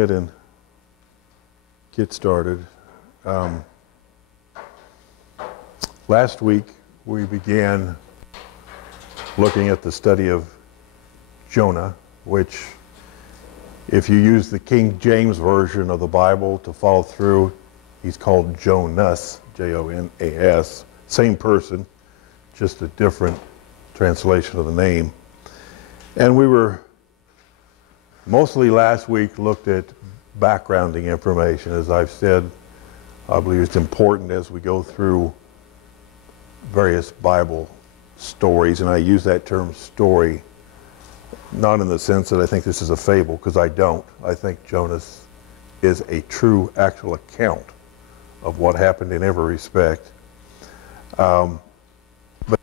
Ahead and get started. Um, Last week we began looking at the study of Jonah, which, if you use the King James Version of the Bible to follow through, he's called Jonas, Jonas, same person, just a different translation of the name. And we were mostly last week looked at backgrounding information. As I've said, I believe it's important as we go through various Bible stories, and I use that term story not in the sense that I think this is a fable, because I don't. I think Jonas is a true, actual account of what happened in every respect. But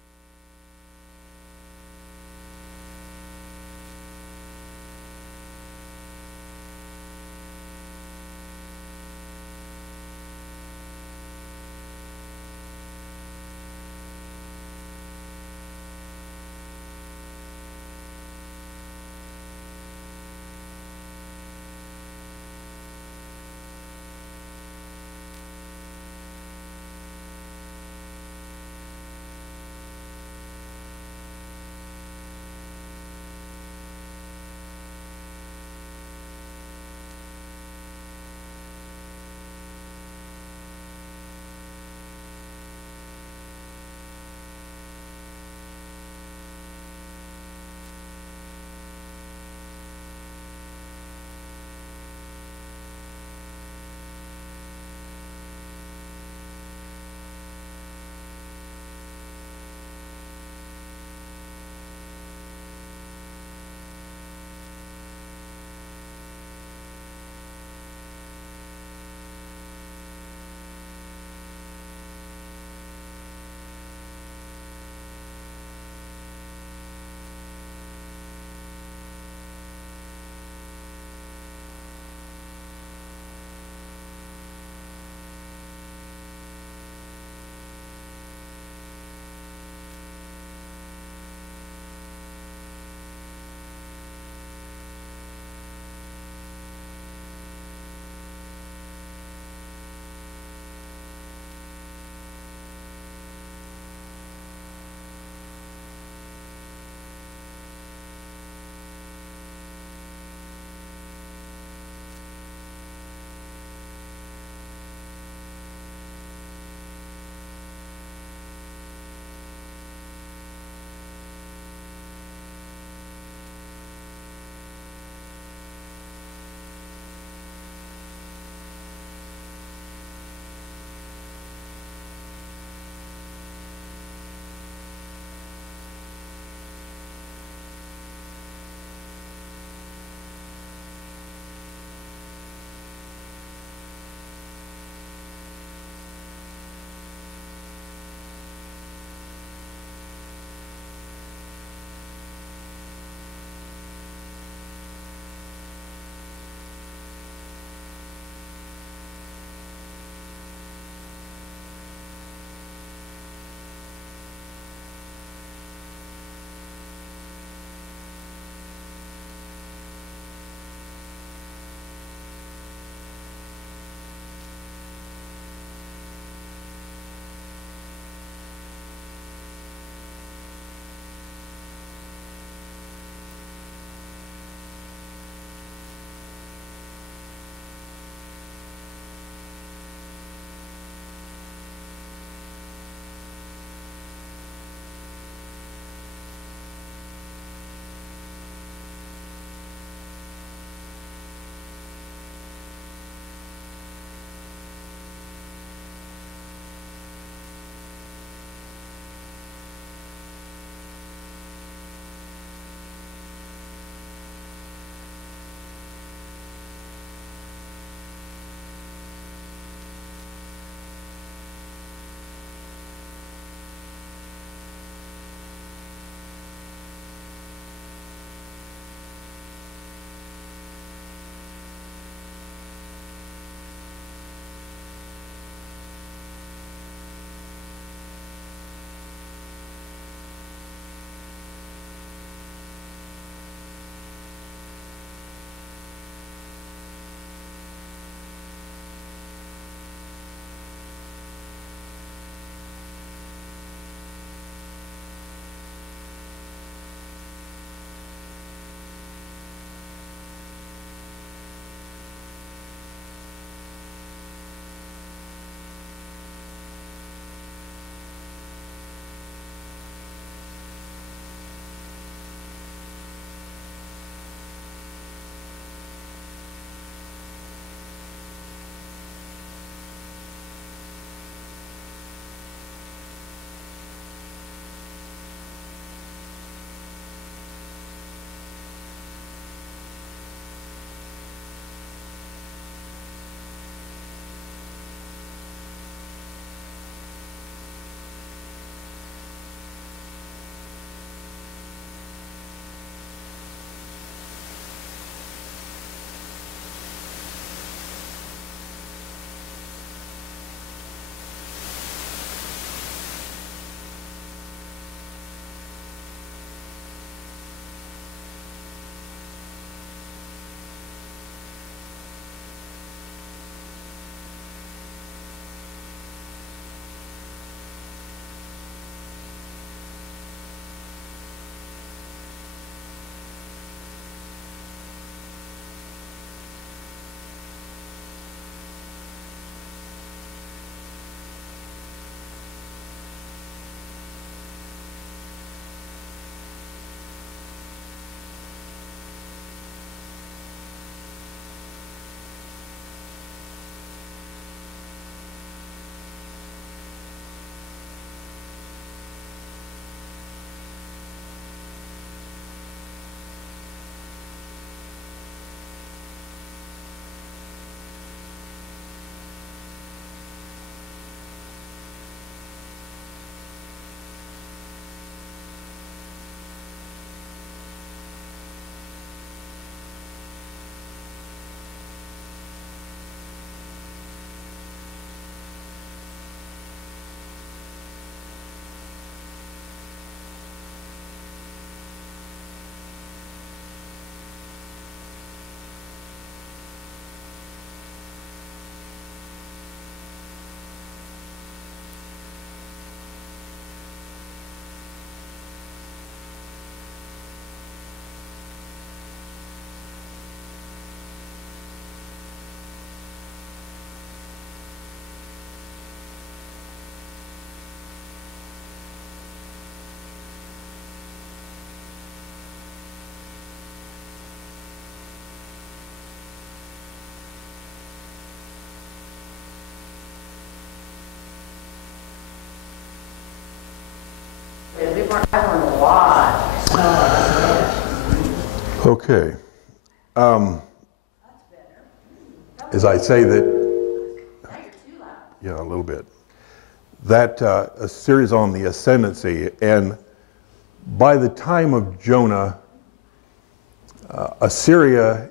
I learned a lot. Okay. As I say that, yeah, a little bit. That a series on the ascendancy, and by the time of Jonah, Assyria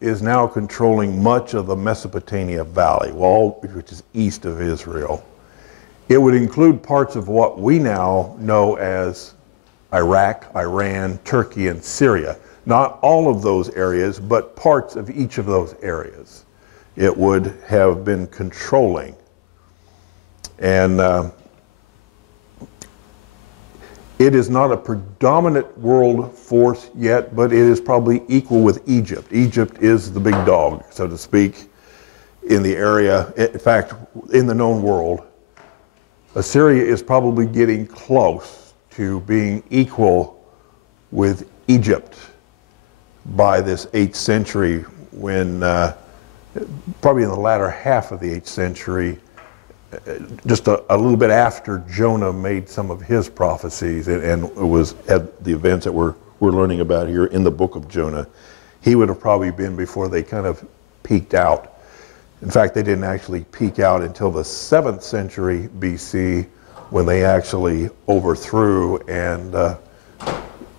is now controlling much of the Mesopotamia Valley, which is east of Israel. It would include parts of what we now know as Iraq, Iran, Turkey, and Syria. Not all of those areas, but parts of each of those areas it would have been controlling. And it is not a predominant world force yet, but it is probably equal with Egypt. Egypt is the big dog, so to speak, in the area. In fact, in the known world, Assyria is probably getting close to being equal with Egypt by this 8th century, when probably in the latter half of the 8th century, just a little bit after Jonah made some of his prophecies, and it was at the events that we're learning about here in the book of Jonah. He would have probably been before they kind of peaked out. In fact, they didn't actually peak out until the 7th century BC, when they actually overthrew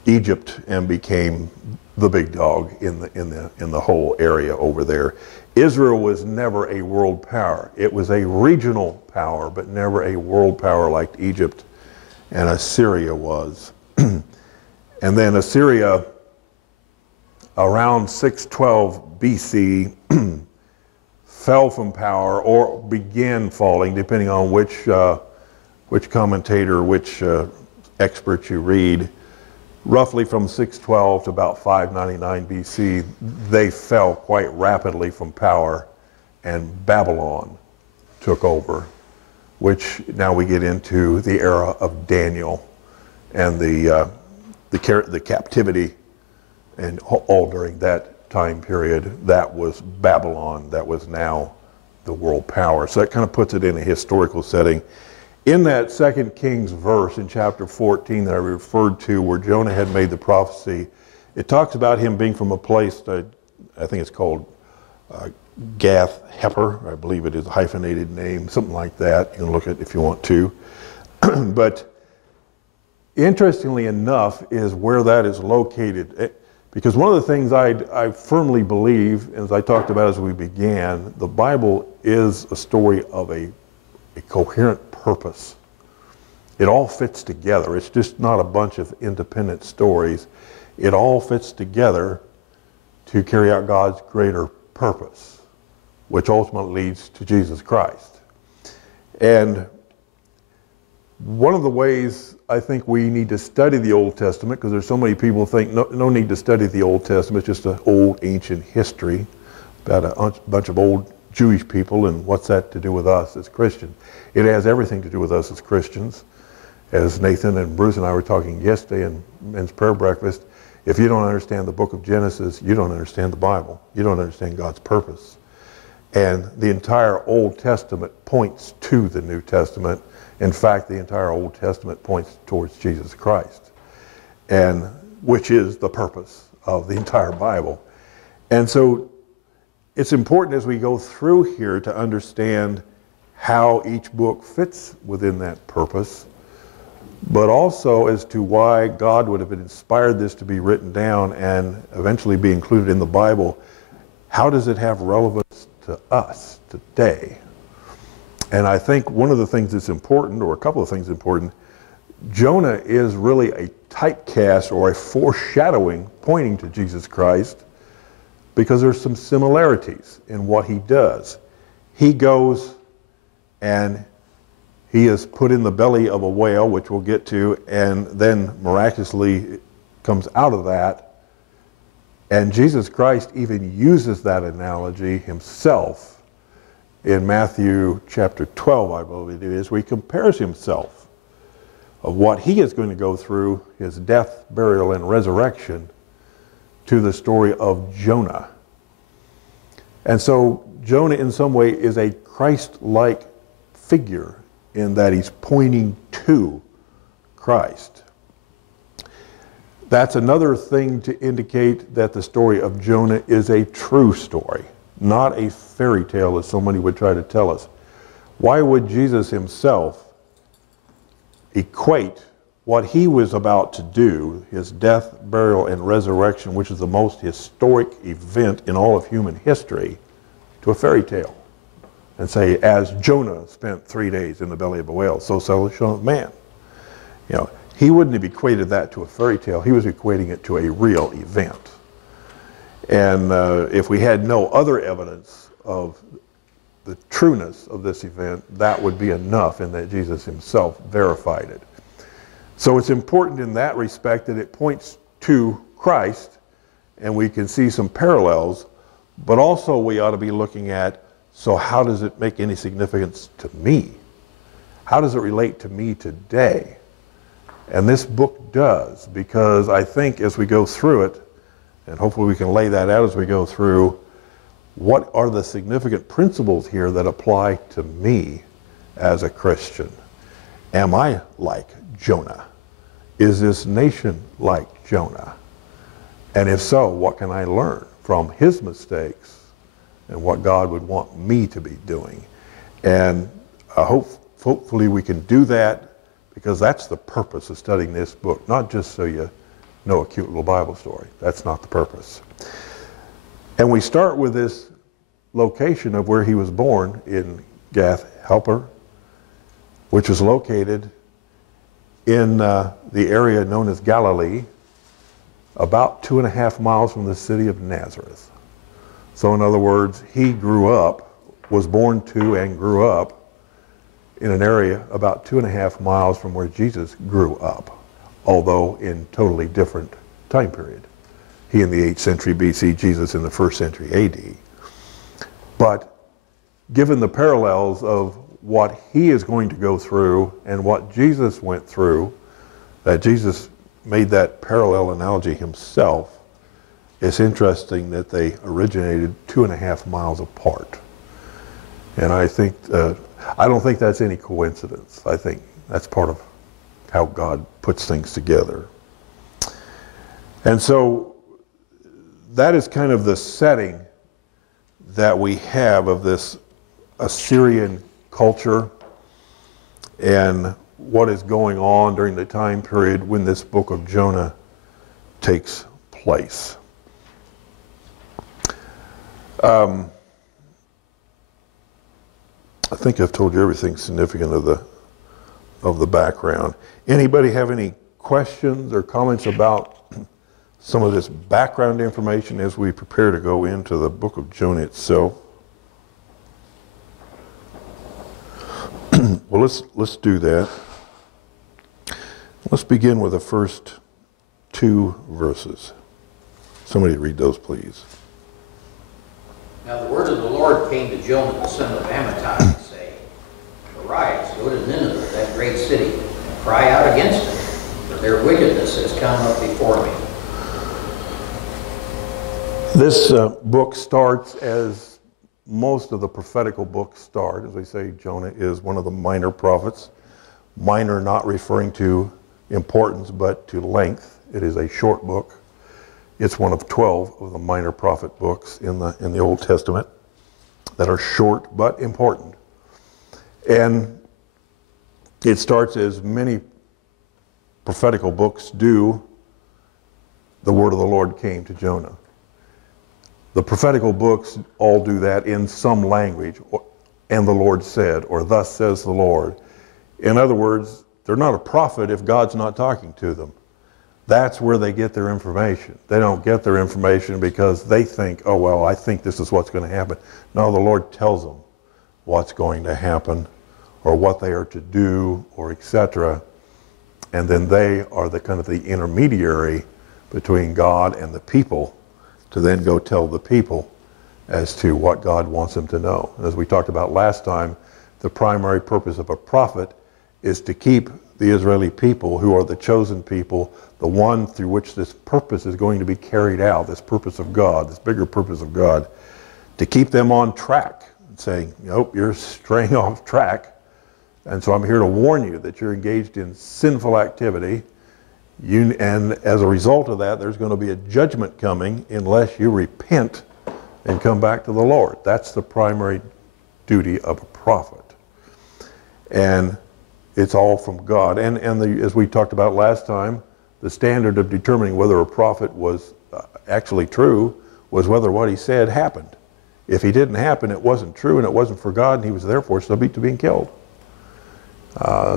Egypt and became the big dog in the whole area over there. Israel was never a world power. It was a regional power, but never a world power like Egypt and Assyria was. And then Assyria, around 612 BC, fell from power, or began falling, depending on which commentator, which expert you read. Roughly from 612 to about 599 BC, they fell quite rapidly from power, and Babylon took over, which now we get into the era of Daniel and the captivity, and all during that time period. That was Babylon, that was now the world power. So that kind of puts it in a historical setting. In that 2 Kings verse in chapter 14 that I referred to, where Jonah had made the prophecy, it talks about him being from a place that I think it's called Gath Hefer. I believe it is a hyphenated name, something like that. You can look at it if you want to. But interestingly enough is where that is located. Because one of the things I firmly believe, as I talked about as we began, the Bible is a story of a coherent purpose. It all fits together. It's just not a bunch of independent stories. It all fits together to carry out God's greater purpose, which ultimately leads to Jesus Christ. And one of the ways I think we need to study the Old Testament, because there's so many people think no need to study the Old Testament, it's just an old ancient history about a bunch of old Jewish people, and what's that to do with us as Christians? It has everything to do with us as Christians. As Nathan and Bruce and I were talking yesterday in men's prayer breakfast, if you don't understand the book of Genesis, you don't understand the Bible. You don't understand God's purpose. And the entire Old Testament points to the New Testament. In fact, the entire Old Testament points towards Jesus Christ, and which is the purpose of the entire Bible. And so it's important as we go through here to understand how each book fits within that purpose, but also as to why God would have inspired this to be written down and eventually be included in the Bible. How does it have relevance to us today? And I think one of the things that's important, or a couple of things important, Jonah is really a typecast or a foreshadowing pointing to Jesus Christ, because there's some similarities in what he does. He goes and he is put in the belly of a whale, which we'll get to, and then miraculously comes out of that. And Jesus Christ even uses that analogy himself in Matthew chapter 12, I believe it is, where he compares himself of what he is going to go through, his death, burial, and resurrection, to the story of Jonah. And so Jonah in some way is a Christ-like figure in that he's pointing to Christ. That's another thing to indicate that the story of Jonah is a true story, not a fairy tale as somebody would try to tell us. Why would Jesus himself equate what he was about to do, his death, burial, and resurrection, which is the most historic event in all of human history, to a fairy tale? And say, as Jonah spent 3 days in the belly of a whale, so shall the Son of Man. You know, he wouldn't have equated that to a fairy tale. He was equating it to a real event. And if we had no other evidence of the trueness of this event, that would be enough in that Jesus himself verified it. So it's important in that respect that it points to Christ, and we can see some parallels, but also we ought to be looking at, so how does it make any significance to me? How does it relate to me today? And this book does, because I think as we go through it, and hopefully we can lay that out as we go through, what are the significant principles here that apply to me as a Christian? Am I like Jonah? Is this nation like Jonah? And if so, what can I learn from his mistakes and what God would want me to be doing? And hopefully we can do that, because that's the purpose of studying this book, not just so you know a cute little Bible story. That's not the purpose. And we start with this location of where he was born in Gath-Hepher, which is located in the area known as Galilee, about 2.5 miles from the city of Nazareth. So in other words, he was born to and grew up in an area about 2.5 miles from where Jesus grew up, although in totally different time period. He in the 8th century BC, Jesus in the 1st century AD. But given the parallels of what he is going to go through and what Jesus went through, that Jesus made that parallel analogy himself, it's interesting that they originated 2.5 miles apart. And I think, I don't think that's any coincidence. I think that's part of how God puts things together. And so that is kind of the setting that we have of this Assyrian culture and what is going on during the time period when this book of Jonah takes place. I think I've told you everything significant of the background. Anybody have any questions or comments about some of this background information as we prepare to go into the book of Jonah itself? Well, let's do that. Let's begin with the first 2 verses. Somebody read those, please. Now the word of the Lord came to Jonah, the son of Amittai, saying, Arise, go to Nineveh, that great city, and cry out against it, for their wickedness has come up before me. This book starts as most of the prophetical books start. As we say, Jonah is one of the minor prophets. Minor not referring to importance, but to length. It is a short book. It's one of 12 of the minor prophet books in the Old Testament that are short but important. And it starts, as many prophetical books do, the word of the Lord came to Jonah. The prophetical books all do that in some language, and the Lord said, or thus says the Lord. In other words, they're not a prophet if God's not talking to them. That's where they get their information. They don't get their information because they think, oh, well, I think this is what's going to happen. No, the Lord tells them what's going to happen or what they are to do or etc. And then they are the kind of the intermediary between God and the people to then go tell the people as to what God wants them to know. As we talked about last time, the primary purpose of a prophet is to keep the Israeli people, who are the chosen people, the one through which this purpose is going to be carried out, this purpose of God, this bigger purpose of God, to keep them on track, and saying, nope, you're straying off track, and so I'm here to warn you that you're engaged in sinful activity, And as a result of that, there's going to be a judgment coming unless you repent and come back to the Lord. That's the primary duty of a prophet. And it's all from God. And as we talked about last time, the standard of determining whether a prophet was actually true was whether what he said happened. If he didn't happen, it wasn't true and it wasn't for God, and he was therefore subject to being killed.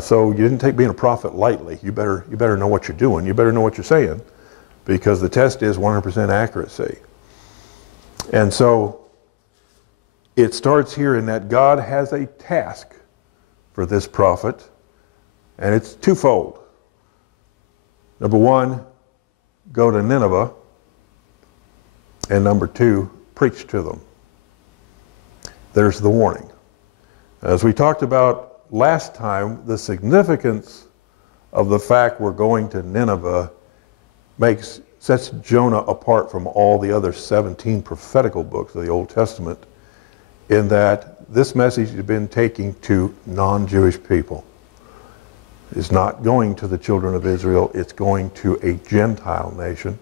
So you didn't take being a prophet lightly. You better know what you're doing. You better know what you're saying, because the test is 100% accuracy. And so it starts here in that God has a task for this prophet, and it's twofold. Number one, go to Nineveh, and number two, preach to them. There's the warning. As we talked about last time, the significance of the fact we're going to Nineveh sets Jonah apart from all the other 17 prophetical books of the Old Testament, in that this message has been taken to non-Jewish people. It's not going to the children of Israel, it's going to a Gentile nation.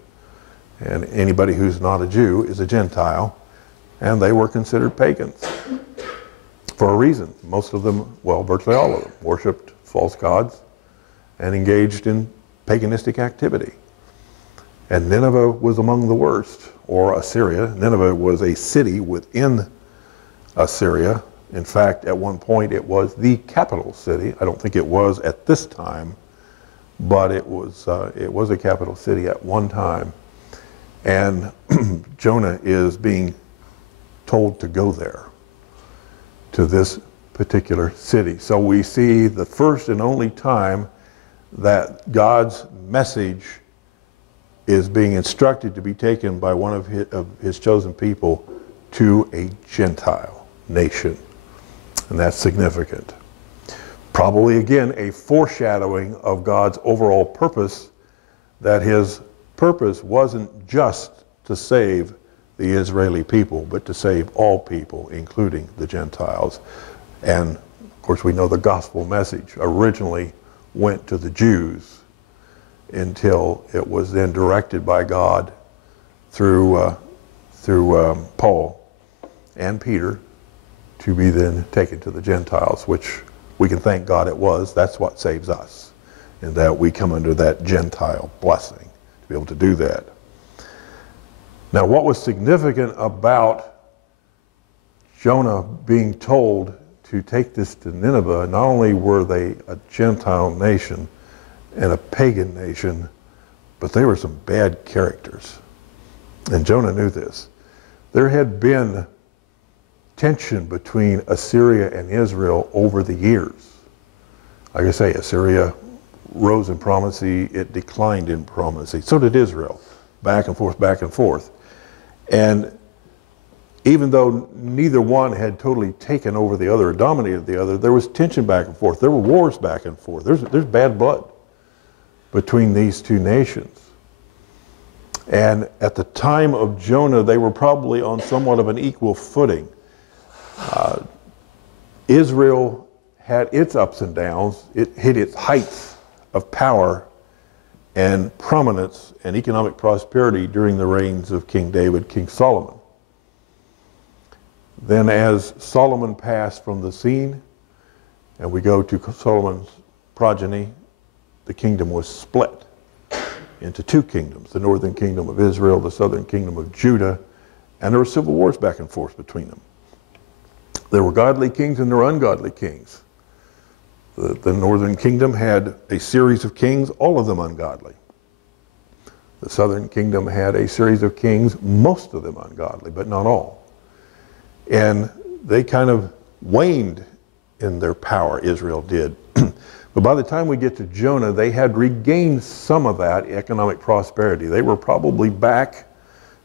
And anybody who's not a Jew is a Gentile, and they were considered pagans for a reason. Most of them, well, virtually all of them, worshipped false gods and engaged in paganistic activity. And Nineveh was among the worst, or Assyria. Nineveh was a city within Assyria. In fact, at one point it was the capital city. I don't think it was at this time, but it was a capital city at one time. And Jonah is being told to go there, to this particular city. So we see the first and only time that God's message is being instructed to be taken by one of his chosen people to a Gentile nation. And that's significant. Probably again a foreshadowing of God's overall purpose, that his purpose wasn't just to save the Israeli people, but to save all people, including the Gentiles. And of course we know the gospel message originally went to the Jews until it was then directed by God through Paul and Peter to be then taken to the Gentiles, which we can thank God it was. That's what saves us, in that we come under that Gentile blessing to be able to do that. Now, what was significant about Jonah being told to take this to Nineveh, not only were they a Gentile nation and a pagan nation, but they were some bad characters. And Jonah knew this. There had been tension between Assyria and Israel over the years. Like I say, Assyria rose in primacy, it declined in primacy. So did Israel, back and forth, back and forth. And even though neither one had totally taken over the other or dominated the other, there was tension back and forth. There were wars back and forth. There's bad blood between these two nations. And at the time of Jonah, they were probably on somewhat of an equal footing. Israel had its ups and downs. It hit its heights of power and prominence and economic prosperity during the reigns of King David, King Solomon. Then as Solomon passed from the scene, and we go to Solomon's progeny, the kingdom was split into two kingdoms, the northern kingdom of Israel, the southern kingdom of Judah, and there were civil wars back and forth between them. There were godly kings and there were ungodly kings. The northern kingdom had a series of kings, all of them ungodly. The southern kingdom had a series of kings, most of them ungodly, but not all. And they kind of waned in their power, Israel did. But by the time we get to Jonah, they had regained some of that economic prosperity. They were probably back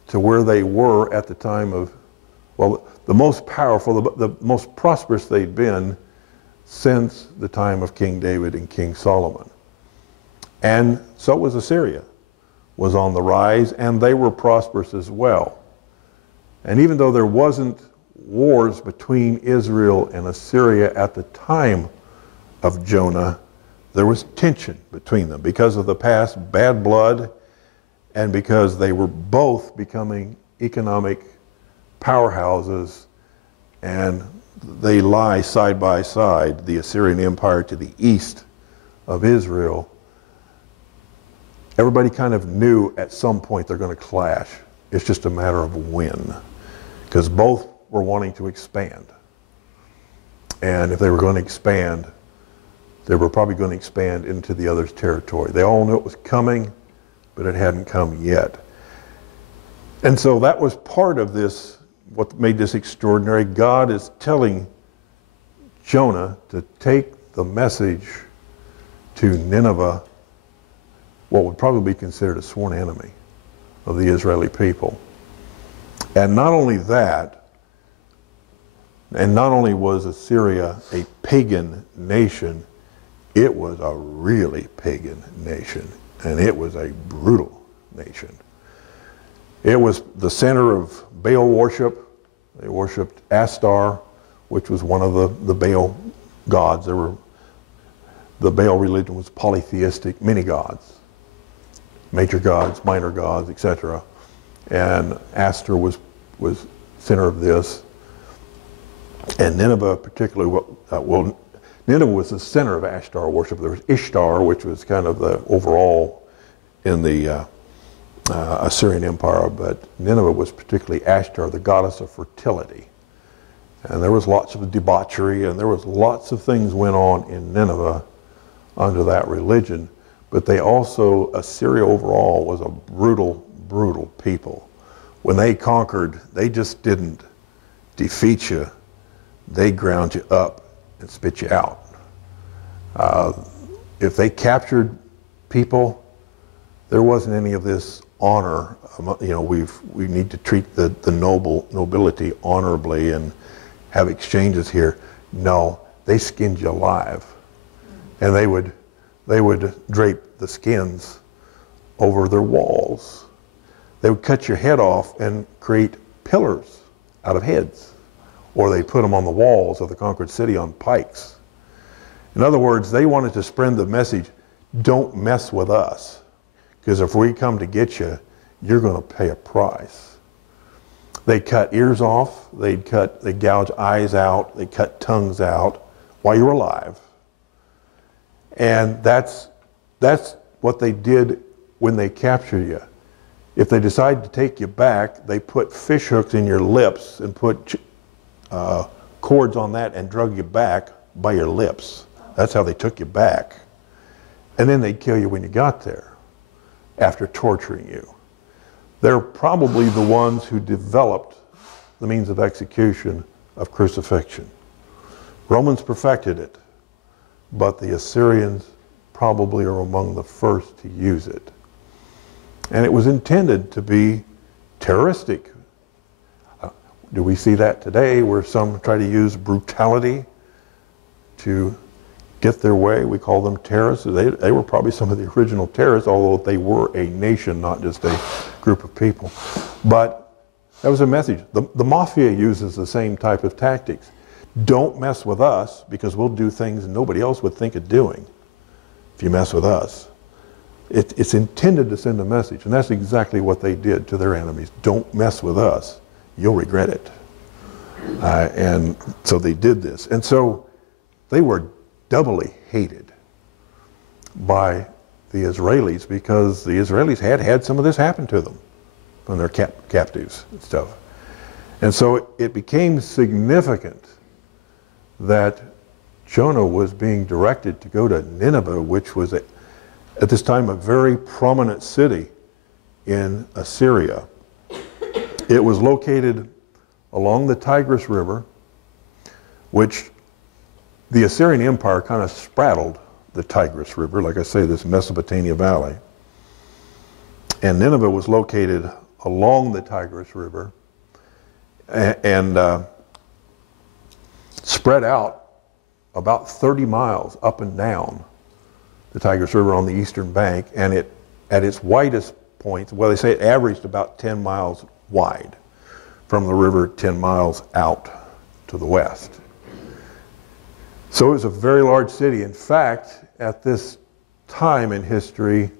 to where they were at the time of, well, the most powerful, the most prosperous they'd been since the time of King David and King Solomon. And so was Assyria, was on the rise, and they were prosperous as well. And even though there wasn't wars between Israel and Assyria at the time of Jonah, There was tension between them because of the past bad blood and because they were both becoming economic powerhouses, and they lie side by side, the Assyrian Empire to the east of Israel. Everybody kind of knew at some point they're going to clash. It's just a matter of when, because both were wanting to expand. And if they were going to expand, they were probably going to expand into the other's territory. They all knew it was coming, but it hadn't come yet. And so that was part of this, what made this extraordinary. God is telling Jonah to take the message to Nineveh, what would probably be considered a sworn enemy of the Israeli people. And not only that, and not only was Assyria a pagan nation, it was a really pagan nation, and it was a brutal nation. It was the center of Baal worship. They worshipped Ashtar, which was one of the Baal gods. The Baal religion was polytheistic, many gods, major gods, minor gods, etc. And Ashtar was center of this. And Nineveh particularly, Nineveh was the center of Ashtar worship. There was Ishtar, which was kind of the overall in the Assyrian Empire, but Nineveh was particularly Ashtar, the goddess of fertility. And there was lots of debauchery, and there was lots of things went on in Nineveh under that religion. But they also, Assyria overall was a brutal, brutal people. When they conquered, they just didn't defeat you. They ground you up and spit you out. If they captured people, there wasn't any of this honor. You know, we need to treat the nobility honorably and have exchanges here. No, they skinned you alive, and they would drape the skins over their walls. They would cut your head off and create pillars out of heads, or they put them on the walls of the conquered city on pikes. In other words, they wanted to spread the message, don't mess with us, because if we come to get you, you're going to pay a price. They cut ears off, they gouge eyes out, they cut tongues out while you were alive. And that's what they did when they captured you. If they decide to take you back, they put fish hooks in your lips and put cords on that and drug you back by your lips. That's how they took you back. And then they'd kill you when you got there, after torturing you. They're probably the ones who developed the means of execution of crucifixion. Romans perfected it, but the Assyrians probably are among the first to use it. And it was intended to be terroristic. Do we see that today, where some try to use brutality to get their way? We call them terrorists. They were probably some of the original terrorists, although they were a nation, not just a group of people. But that was a message. The mafia uses the same type of tactics. Don't mess with us, because we'll do things nobody else would think of doing if you mess with us. It's intended to send a message, and that's exactly what they did to their enemies. Don't mess with us. You'll regret it. And so they did this. And so they were doubly hated by the Israelis, because the Israelis had some of this happen to them when they're captives and stuff. And so it became significant that Jonah was being directed to go to Nineveh, which was at this time a very prominent city in Assyria. It was located along the Tigris River, which the Assyrian Empire kind of straddled the Tigris River, like I say, this Mesopotamia Valley. And Nineveh was located along the Tigris River and spread out about 30 miles up and down the Tigris River on the eastern bank. And at its widest point, well, they say it averaged about 10 miles wide from the river, 10 miles out to the west. So it was a very large city. In fact, at this time in history,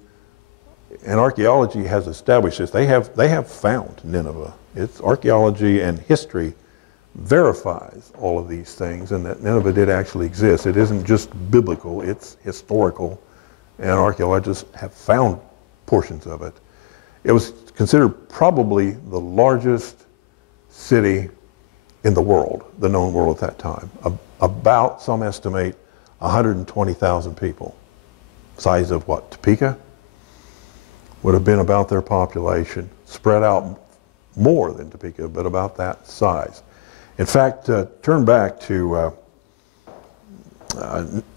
and archaeology has established this, they have found Nineveh. It's archaeology and history verifies all of these things, and that Nineveh did actually exist. It isn't just biblical, it's historical, and archaeologists have found portions of it. It was considered probably the largest city in the world, the known world at that time. About, some estimate, 120,000 people. Size of what, Topeka? Would have been about their population, spread out more than Topeka, but about that size. In fact, turn back to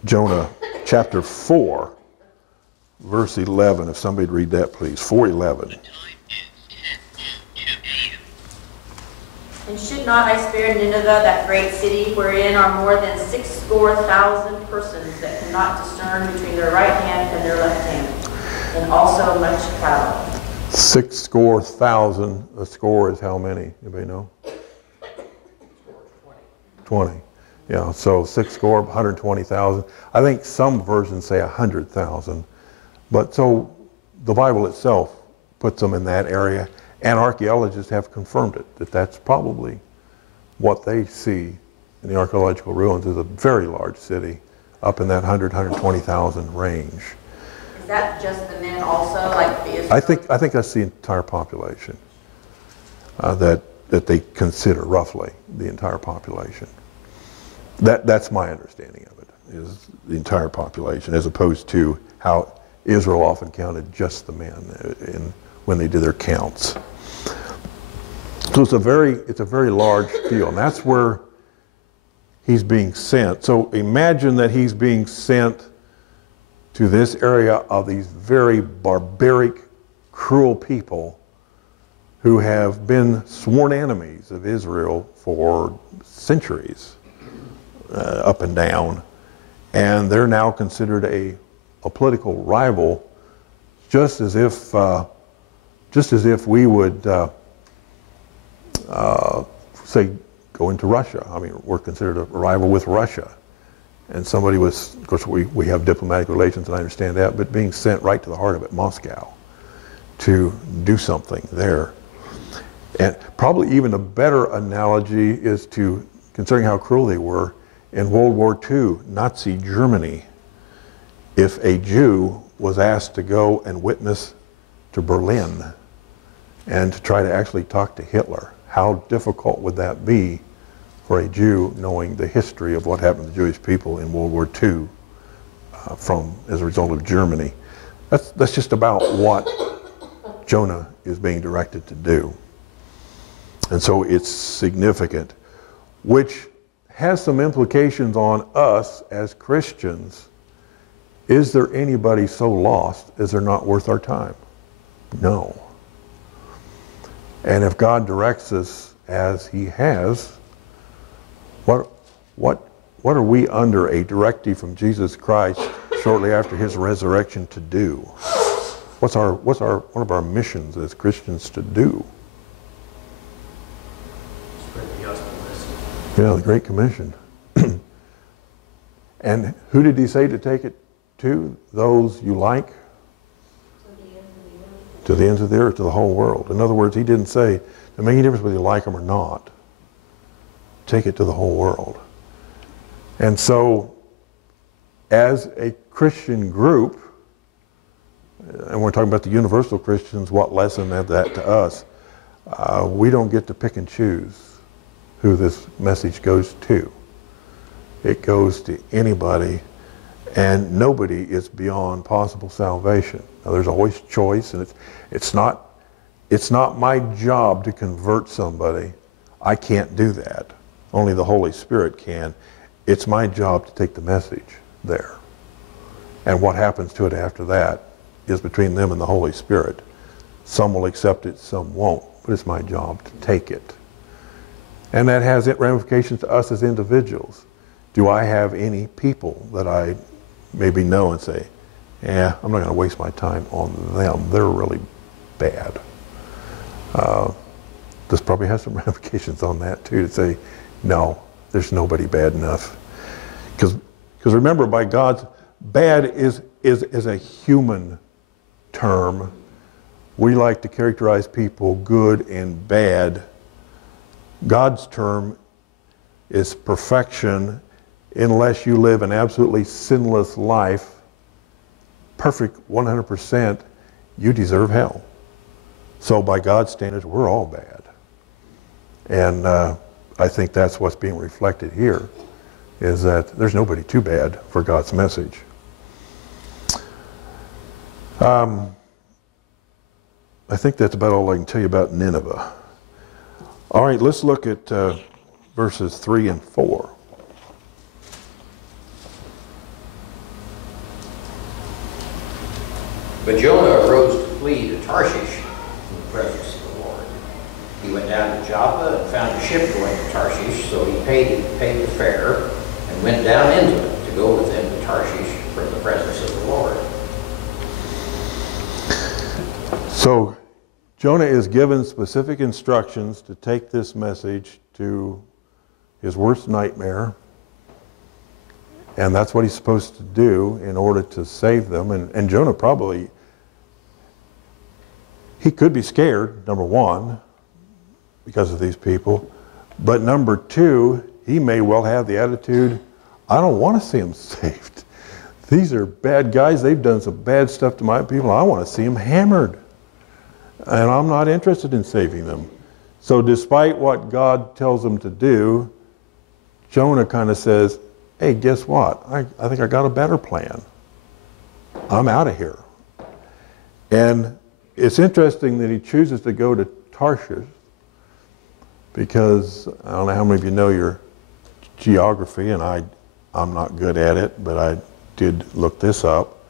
Jonah chapter 4, verse 11, if somebody would read that, please. 4:11. And should not I spare Nineveh, that great city, wherein are more than 60,000 persons that cannot discern between their right hand and their left hand, and also much cattle? 60,000. A score is how many? Anybody know? 20. Yeah, so 60, 120,000. I think some versions say 100,000. But so the Bible itself puts them in that area, and archaeologists have confirmed it, that that's probably what they see in the archaeological ruins, is a very large city up in that 100, 120,000 range. Is that just the men also, like the Israelites? I think that's the entire population that they consider, roughly the entire population. That's my understanding of it, is the entire population, as opposed to how Israel often counted just the men when they did their counts. So it's a very large deal, and that's where he's being sent. So imagine that he's being sent to this area of these very barbaric, cruel people who have been sworn enemies of Israel for centuries, up and down, and they're now considered a political rival, just as if we would say go into Russia. I mean, we're considered a rival with Russia, and somebody was, of course, we have diplomatic relations, and I understand that, but being sent right to the heart of it, Moscow, to do something there. And probably even a better analogy is to, considering how cruel they were, in World War II, Nazi Germany, if a Jew was asked to go and witness to Berlin and to try to actually talk to Hitler, how difficult would that be for a Jew, knowing the history of what happened to the Jewish people in World War II as a result of Germany? That's just about what Jonah is being directed to do. And so it's significant, which has some implications on us as Christians. Is there anybody so lost as they're not worth our time? No. And if God directs us as he has, what are we under a directive from Jesus Christ shortly after his resurrection to do? What's one of our missions as Christians to do? Yeah, the Great Commission. And who did he say to take it to? Those you like? To the ends of the earth, to the whole world. In other words, he didn't say, to make any difference whether you like them or not. Take it to the whole world. And so, as a Christian group, and we're talking about the universal Christians, what lesson is that to us? We don't get to pick and choose who this message goes to. It goes to anybody, and nobody is beyond possible salvation. Now, there's always choice, and it's not my job to convert somebody. I can't do that. Only the Holy Spirit can. It's my job to take the message there. And what happens to it after that is between them and the Holy Spirit. Some will accept it, some won't, but it's my job to take it. And that has ramifications to us as individuals. Do I have any people that I maybe know and say, yeah, I'm not going to waste my time on them. They're really bad. This probably has some ramifications on that too, to say, no, there's nobody bad enough. Because remember, by God's bad is a human term. We like to characterize people good and bad. God's term is perfection. Unless you live an absolutely sinless life, perfect 100%, you deserve hell. So by God's standards, we're all bad. And I think that's what's being reflected here, is that there's nobody too bad for God's message. I think that's about all I can tell you about Nineveh. All right, let's look at verses 3 and 4. But Jonah arose to flee to Tarshish from the presence of the Lord. He went down to Joppa and found a ship going to Tarshish, so he paid the fare and went down into it to go with them to Tarshish from the presence of the Lord. So Jonah is given specific instructions to take this message to his worst nightmare, and that's what he's supposed to do in order to save them. And Jonah probably, he could be scared, number one, because of these people, but number two, he may well have the attitude, I don't want to see them saved. These are bad guys, they've done some bad stuff to my people, I want to see them hammered. And I'm not interested in saving them. So despite what God tells them to do, Jonah kind of says, hey, guess what? I think I got a better plan. I'm out of here. And it's interesting that he chooses to go to Tarshish, because I don't know how many of you know your geography, and I'm not good at it, but I did look this up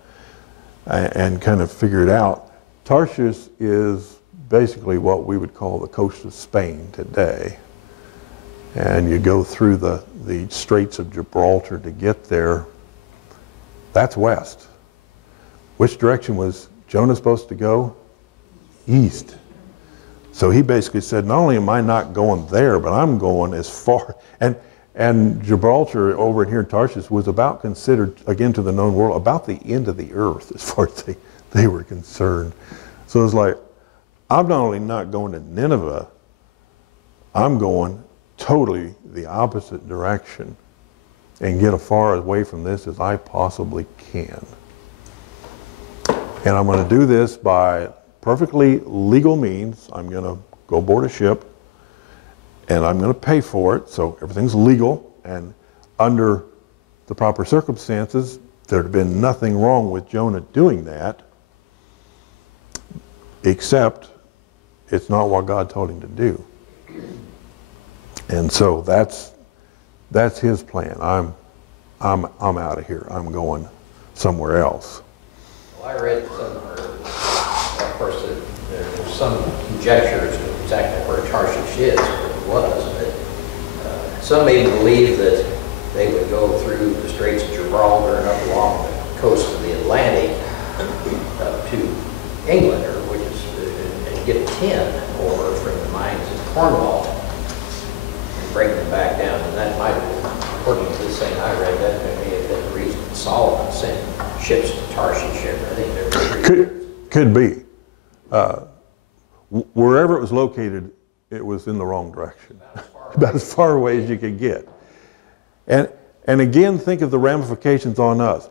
and kind of figure it out. Tarshish is basically what we would call the coast of Spain today. And you go through the Straits of Gibraltar to get there. That's west. Which direction was Jonah supposed to go? East. So he basically said, not only am I not going there, but I'm going as far. And Gibraltar over here in Tarshish was about considered, again to the known world, about the end of the earth as far as they were concerned. So it's like, I'm not only not going to Nineveh, I'm going totally the opposite direction and get as far away from this as I possibly can. And I'm going to do this by perfectly legal means. I'm going to go board a ship and I'm going to pay for it, so everything's legal, and under the proper circumstances, there'd have been nothing wrong with Jonah doing that, except it's not what God told him to do. And so that's his plan. I'm out of here. I'm going somewhere else. Well, I read somewhere, of course, there's some conjecture as to exactly where Tarshish is, or it was, but some even believe that they would go through the Straits of Gibraltar and up along the coast of the Atlantic to England, or which is, and get tin over from the mines in Cornwall and bring them back down. And that might have, according to this thing I read, that may have been the reason Solomon sent ships to Tarshish. I think there were could be. Wherever it was located, it was in the wrong direction. About as far away as you could get. And again, think of the ramifications on us.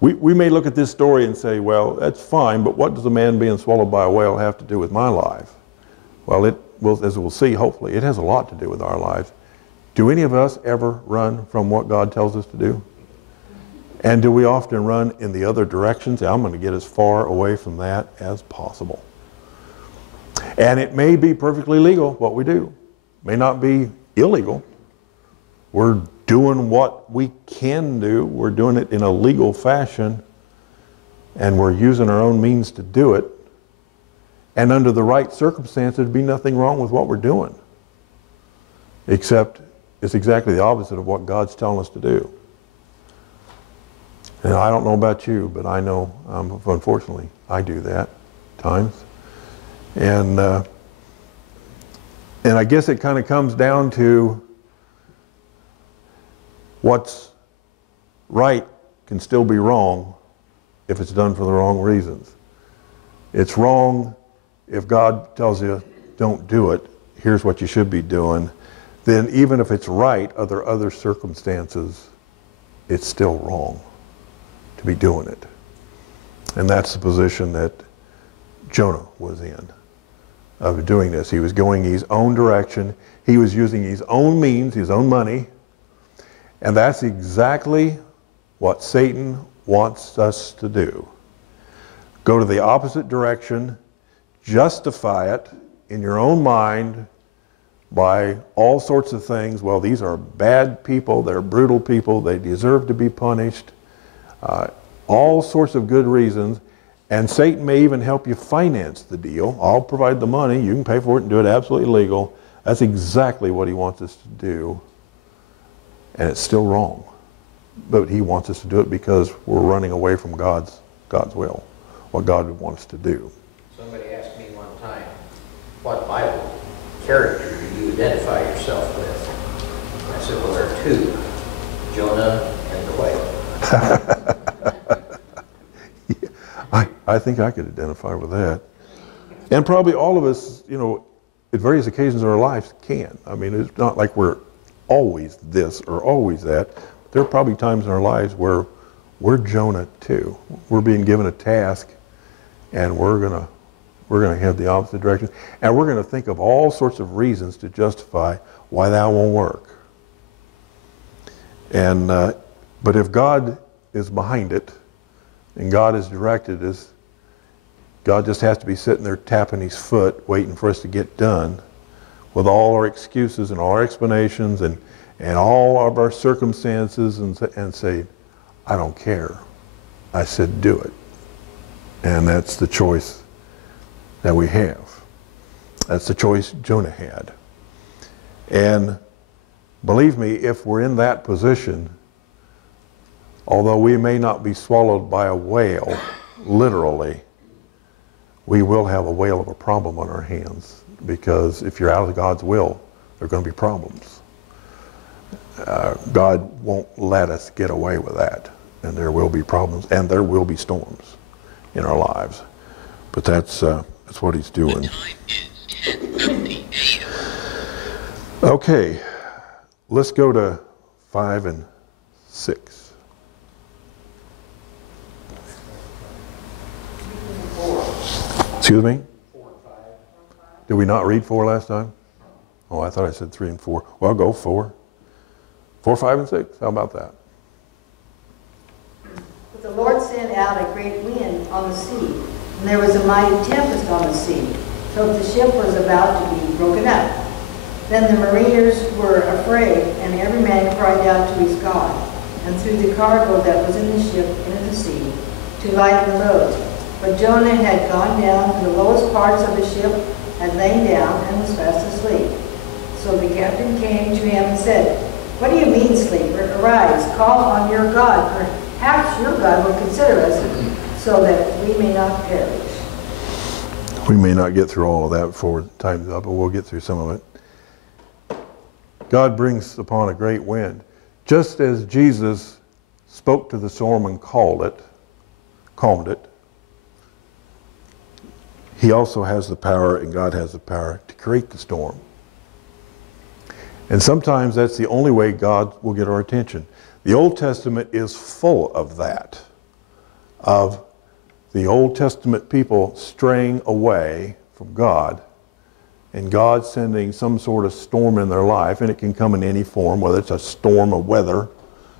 We may look at this story and say, well, that's fine, but what does a man being swallowed by a whale have to do with my life? Well, as we'll see, hopefully, it has a lot to do with our lives. Do any of us ever run from what God tells us to do? And do we often run in the other direction? Say, I'm going to get as far away from that as possible. And it may be perfectly legal, what we do. It may not be illegal. We're doing what we can do. We're doing it in a legal fashion, and we're using our own means to do it. And under the right circumstances, there'd be nothing wrong with what we're doing, except it's exactly the opposite of what God's telling us to do. And I don't know about you, but I know, unfortunately, I do that at times. And I guess it kind of comes down to what's right can still be wrong if it's done for the wrong reasons. It's wrong if God tells you, don't do it, here's what you should be doing. Then even if it's right under other circumstances, it's still wrong to be doing it. And that's the position that Jonah was in, of doing this. He was going his own direction. He was using his own means, his own money. And that's exactly what Satan wants us to do. Go to the opposite direction, justify it in your own mind by all sorts of things. Well, these are bad people, they're brutal people, they deserve to be punished. All sorts of good reasons. And Satan may even help you finance the deal. I'll provide the money, you can pay for it and do it absolutely legal. That's exactly what he wants us to do. And it's still wrong. But he wants us to do it because we're running away from God's will, what God would want us to do. Somebody asked me one time, what Bible character do you identify yourself with? I said, well, there are two, Jonah and the whale. I think I could identify with that. And probably all of us, you know, at various occasions in our lives can. I mean, it's not like we're always this or always that. There are probably times in our lives where we're Jonah too. We're being given a task and we're gonna head the opposite direction. And we're gonna think of all sorts of reasons to justify why that won't work. And, but if God is behind it and God has directed us, God just has to be sitting there tapping his foot, waiting for us to get done with all our excuses and all our explanations and all of our circumstances and say, I don't care. I said do it. And that's the choice that we have. That's the choice Jonah had. And believe me, if we're in that position, although we may not be swallowed by a whale, literally, we will have a whale of a problem on our hands, because if you're out of God's will, there are going to be problems. God won't let us get away with that, and there will be problems, and there will be storms in our lives. But that's what he's doing. Okay, let's go to 5 and 6. Excuse me? 4 and 5. Did we not read 4 last time? Oh, I thought I said 3 and 4. Well, I'll go 4. 4, 5, and 6. How about that? But the Lord sent out a great wind on the sea, and there was a mighty tempest on the sea, so that the ship was about to be broken up. Then the mariners were afraid, and every man cried out to his God, and threw the cargo that was in the ship into the sea, to lighten the load. But Jonah had gone down to the lowest parts of the ship, had lain down, and was fast asleep. So the captain came to him and said, What do you mean, sleeper? Arise, call on your God. Perhaps your God will consider us, so that we may not perish. We may not get through all of that before time's up, but we'll get through some of it. God brings upon a great wind. Just as Jesus spoke to the storm and calmed it, he also has the power, and God has the power to create the storm. And sometimes that's the only way God will get our attention. The Old Testament is full of that, of the Old Testament people straying away from God, and God sending some sort of storm in their life, and it can come in any form, whether it's a storm of weather,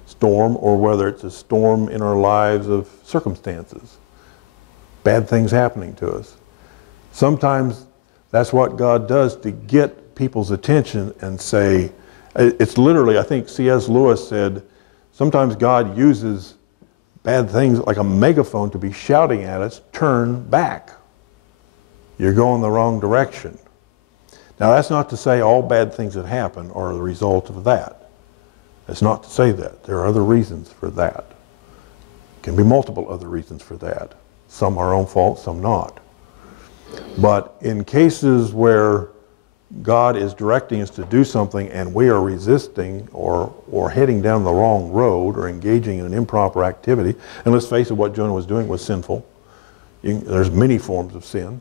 storm, or whether it's a storm in our lives of circumstances, bad things happening to us. Sometimes that's what God does to get people's attention and say, it's literally, I think C.S. Lewis said, sometimes God uses bad things like a megaphone to be shouting at us, turn back. You're going the wrong direction. Now that's not to say all bad things that happen are the result of that. That's not to say that. There are other reasons for that. Can be multiple other reasons for that. Some our own fault, some not. But in cases where God is directing us to do something and we are resisting or heading down the wrong road or engaging in an improper activity, and let's face it, what Jonah was doing was sinful. There's many forms of sin.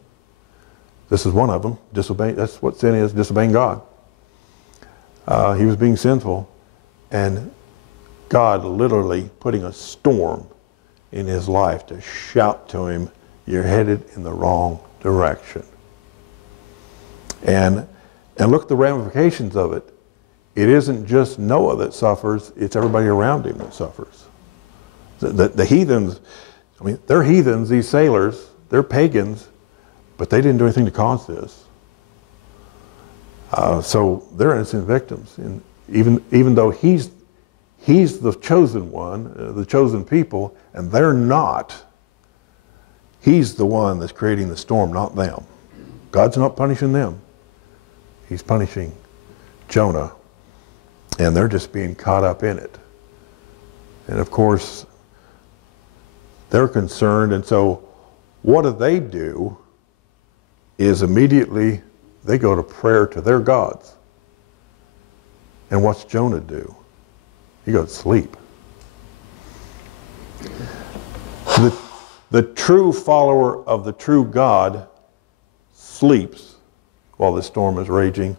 This is one of them. Disobeying, that's what sin is, disobeying God. He was being sinful, and God literally putting a storm in his life to shout to him, you're headed in the wrong direction. And look at the ramifications of it. It isn't just Noah that suffers, it's everybody around him that suffers. The heathens, I mean, they're heathens, these sailors, they're pagans, but they didn't do anything to cause this. So they're innocent victims. And even though he's the chosen one, the chosen people, and they're not, he's the one that's creating the storm, not them. God's not punishing them. He's punishing Jonah, and they're just being caught up in it. And of course, they're concerned, and so what do? Is immediately they go to prayer to their gods. And what's Jonah do? He goes to sleep. The true follower of the true God sleeps while the storm is raging,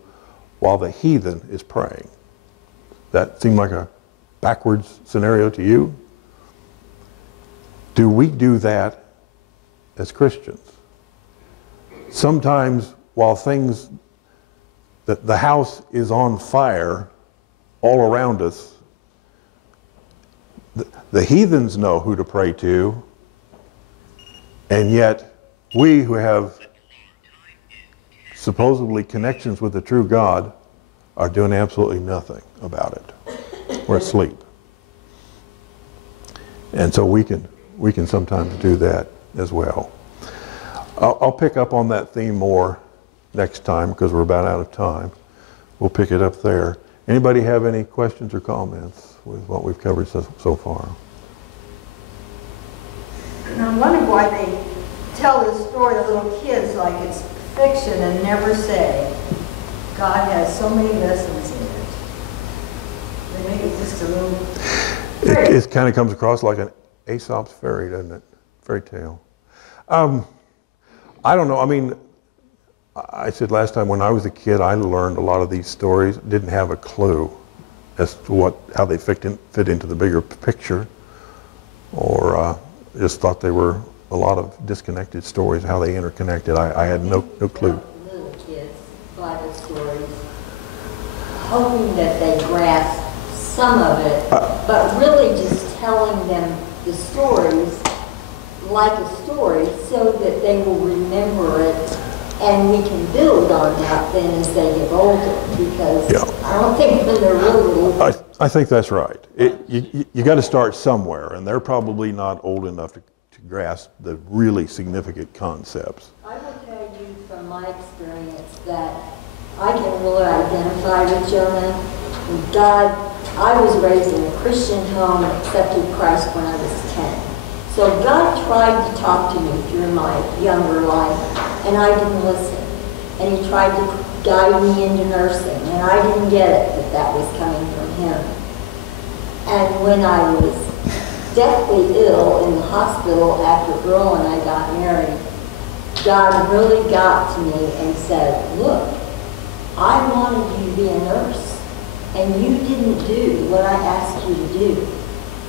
while the heathen is praying. That seem like a backwards scenario to you? Do we do that as Christians? Sometimes while the house is on fire all around us, the heathens know who to pray to, and yet we who have supposedly connections with the true God are doing absolutely nothing about it. We're asleep. And so we can sometimes do that as well. I'll pick up on that theme more next time because we're about out of time. We'll pick it up there. Anybody have any questions or comments with what we've covered so far? And I wonder why they tell this story to little kids like it's fiction and never say, God has so many lessons in it. They make it just a little... It kind of comes across like an Aesop's fairy, doesn't it? Fairy tale. I don't know. I mean, I said last time when I was a kid, I learned a lot of these stories, didn't have a clue as to how they fit into the bigger picture, or just thought they were a lot of disconnected stories, how they interconnected. I had no clue. Little kids Bible stories, hoping that they grasp some of it, but really just telling them the stories like a story so that they will remember it, and we can build on that then as they get older, because I don't think when they're really little. I think that's right. You got to start somewhere, and they're probably not old enough to grasp the really significant concepts. I will tell you from my experience that I can really identify with Jonah. God, I was raised in a Christian home and accepted Christ when I was 10. So God tried to talk to me through my younger life, and I didn't listen. And he tried to guide me into nursing, and I didn't get it that was coming from him. And when I was deathly ill in the hospital after Earl and I got married, God really got to me and said, look, I wanted you to be a nurse, and you didn't do what I asked you to do.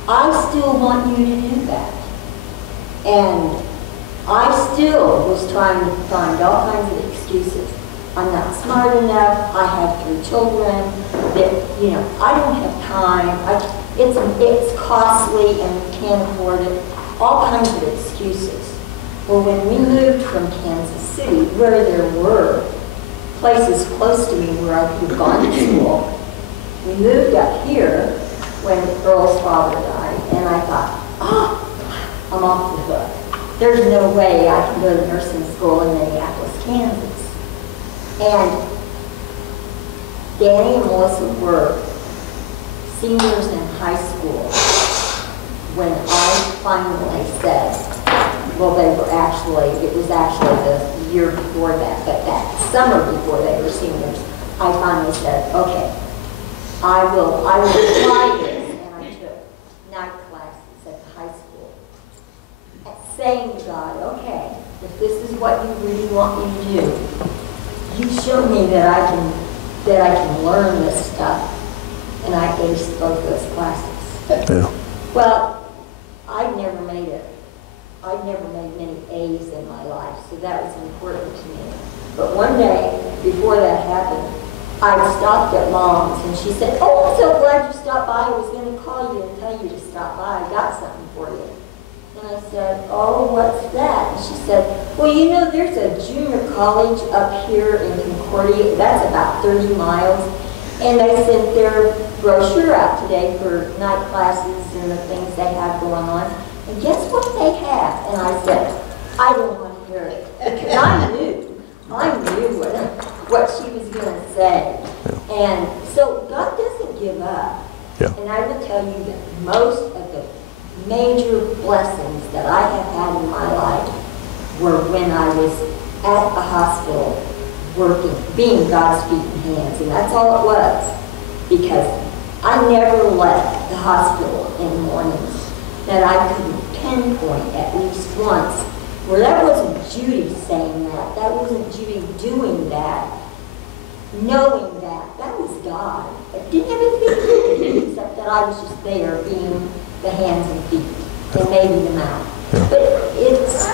I still want you to do that. And I still was trying to find all kinds of excuses. I'm not smart enough. I have 3 children. That I don't have time. It's costly and we can't afford it. All kinds of excuses. Well, when we moved from Kansas City, where there were places close to me where I could have gone to school, we moved up here when Earl's father died, and I thought, I'm off the hook. There's no way I can go to nursing school in Minneapolis, Kansas. And Danny and Melissa were seniors in high school when I finally said, well, it was actually the year before that, but that summer before they were seniors, I finally said, okay, I will try this, and I took night classes at the high school, saying to God, okay, if this is what you really want me to do, you show me that I can learn this stuff, and I aced both those classes. Yeah. Well, I'd never made many A's in my life, so that was important to me. But one day, before that happened, I stopped at Mom's, and she said, oh, I'm so glad you stopped by. I was going to call you and tell you to stop by. I got something for you. And I said, oh, what's that? And she said, well, you know, there's a junior college up here in Concordia. That's about 30 miles. And they sent their brochure out today for night classes and the things they have going on. And guess what they have? And I said, I don't want to hear it. Because I knew what she was going to say. Yeah. And so God doesn't give up. Yeah. And I will tell you that most of the major blessings that I have had in my life were when I was at the hospital working, being God's feet and hands. And that's all it was. Because I never left the hospital in mornings that I couldn't pinpoint at least once. Well, that wasn't Judy saying that. That wasn't Judy doing that. Knowing that. That was God. It didn't have anything to do with me except that I was just there being the hands and feet and maybe the mouth. Yeah. But it's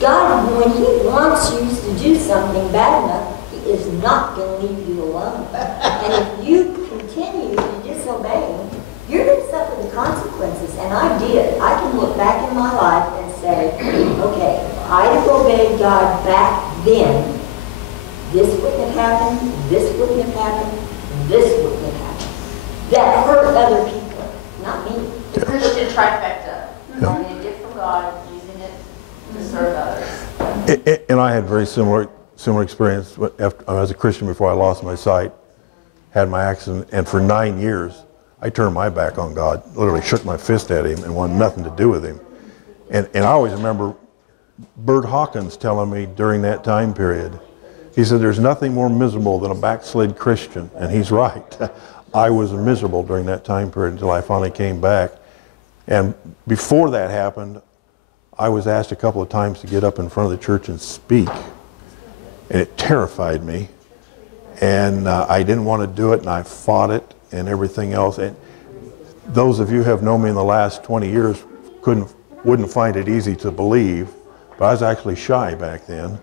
God, when He wants you to do something bad enough, He is not going to leave you alone. And if you continue to disobey Him, you're going to suffer the consequences. And I did. I can look back in my life and say, okay, if I'd have obeyed God back then, this wouldn't have happened, this wouldn't have happened, this wouldn't have happened. That hurt other people, not me. The Christian trifecta. Yeah. Learning a gift from God, using it to serve others. And I had very similar experience after, I was a Christian before I lost my sight, had my accident, and for 9 years, I turned my back on God, literally shook my fist at Him and wanted nothing to do with Him. And I always remember Bert Hawkins telling me during that time period, he said, there's nothing more miserable than a backslid Christian. And he's right. I was miserable during that time period until I finally came back. And before that happened, I was asked a couple of times to get up in front of the church and speak. And it terrified me. And I didn't want to do it, and I fought it and everything else. And those of you who have known me in the last 20 years wouldn't find it easy to believe, but I was actually shy back then.